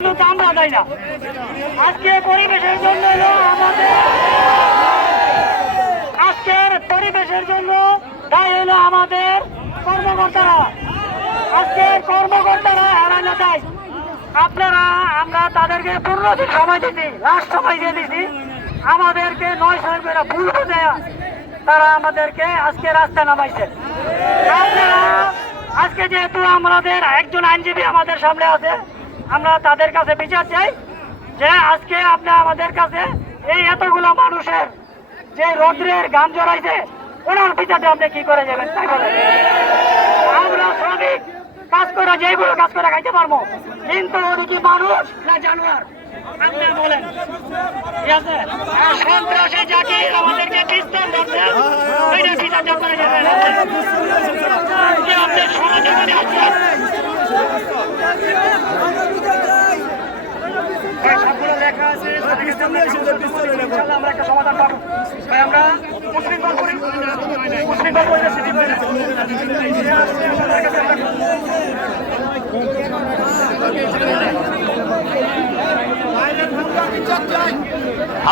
আমরা দেয় না। আজকে পরিবেশের জন্য আজকের পরিবেশের জন্য দায়ী হলো আমাদের কর্মকর্তারা। আজকের কর্মকর্তারা এড়ানো যায়। আপনারা আমরা তাদেরকে 15 দিন সময় দিচ্ছি, লাস্ট সময় দিয়ে দিচ্ছি। আমাদেরকে 9 সাল করে ভুল দেয়া তারা আমাদেরকে আজকে রাস্তা নামাইছে। আপনারা আজকে যেহেতু আমাদের একজন আইনজীবী আমাদের সামনে আছে, আমরা তাদের কাছে বিচার চাই যে আজকে আপনি আমাদের কাছে এই এতগুলো মানুষের যে রৌদ্রের গান জড়াইছে ওনার বিচারটা আপনি কি করে যাবেন তাই বলেন। আমরা শ্রমিক কাজ করে যেগুলো কাজ করে খাইতে পারবো, কিন্তু উনি কি মানুষ না জানোয়ার আপনি বলেন। ঠিক আছে, সন্ত্রাসী যাকে আমাদেরকে পিস্তল ধরছে ওইটা বিচারটা করে যাবেন। আপনি সমাজে মনে আছেন আমরা একটা সমাধান পাবো ভাই। আমরা উশৃঙ্খল করি, উশৃঙ্খল পরিবেশ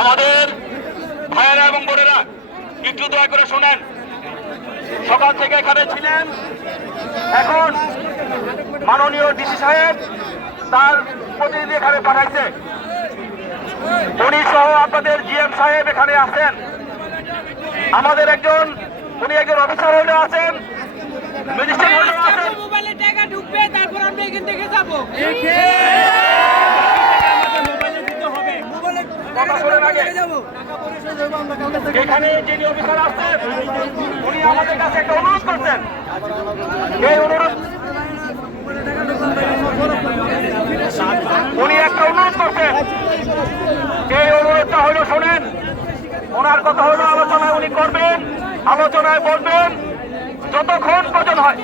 আমাদের ভাইয়েরা এবং বোনেরা একটু দয়া করে শোনেন। সকাল থেকে এখানে ছিলেন, এখন মাননীয় ডিসি সাহেব তার প্রতিনিধি এখানে পাঠাইছে। উনি সহ আপনাদের জিএম সাহেব এখানে আছেন। আমাদের উনি একজন অফিসার হইলে আছেন, ম্যাজিস্ট্রেট হইলে আছেন। মোবাইলে টাকা ঢুকবে, তারপর আমরা এখান থেকে যাবো। এখানে যিনি অফিসার আসছেন উনি আমাদের কাছে একটা অনুরোধ করছেন। উনি একটা অনুরোধ করছেন, এই অনুরোধটা হইল শোনেন। ওনার কথা হইল আলোচনায় উনি করবেন, আলোচনায় বলবেন যতক্ষণ প্রয়োজন হয়,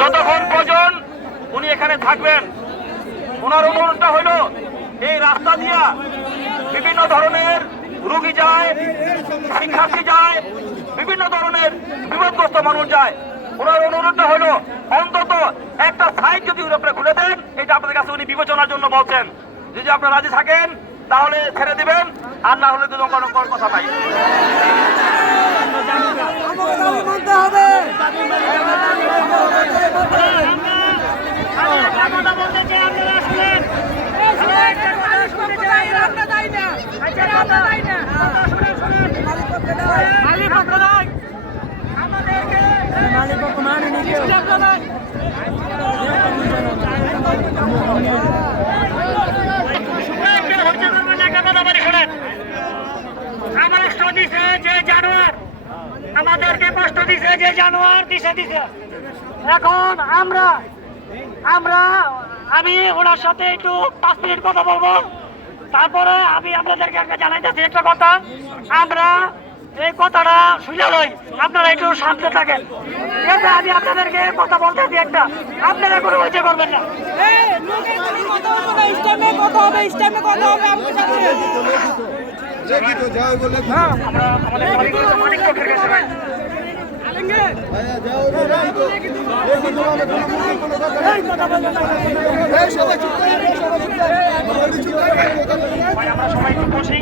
যতক্ষণ প্রয়োজন উনি এখানে থাকবেন। ওনার অনুরোধটা হইল এই রাস্তা দিয়া বিভিন্ন ধরনের রোগী যায়, শিক্ষার্থী যায়, বিভিন্ন ধরনের বিপদগ্রস্ত মানুষ যায়। ওনার অনুরোধটা হলো অন্তত একটা সাইড যদি আপনি খুলে দেন, এটা আপনাদের কাছে উনি বিবেচনার জন্য বলছেন। যদি আপনারা রাজি থাকেন তাহলে ছেড়ে দিবেন, আর না হলে তো কোনো কথা নাই। আমাদেরকে কষ্ট দিছে যে জানোয়ার দিছে। এখন আমি ওনার সাথে একটু 5 মিনিট কথা বলবো, তারপরে আমি আপনাদেরকে একটা জানাইতেছি একটা কথা। আমরা এই কথাটা শুনে লই, আপনারা একটু শান্ত থাকেন। এটা আমি আপনাদেরকে কথা বলতেছি একটা, আপনারা কোনো হইতে করবেন না। আমরা আমাদের মালিক পক্ষের কাছে ভাই আমরা সবাই একটু বসি।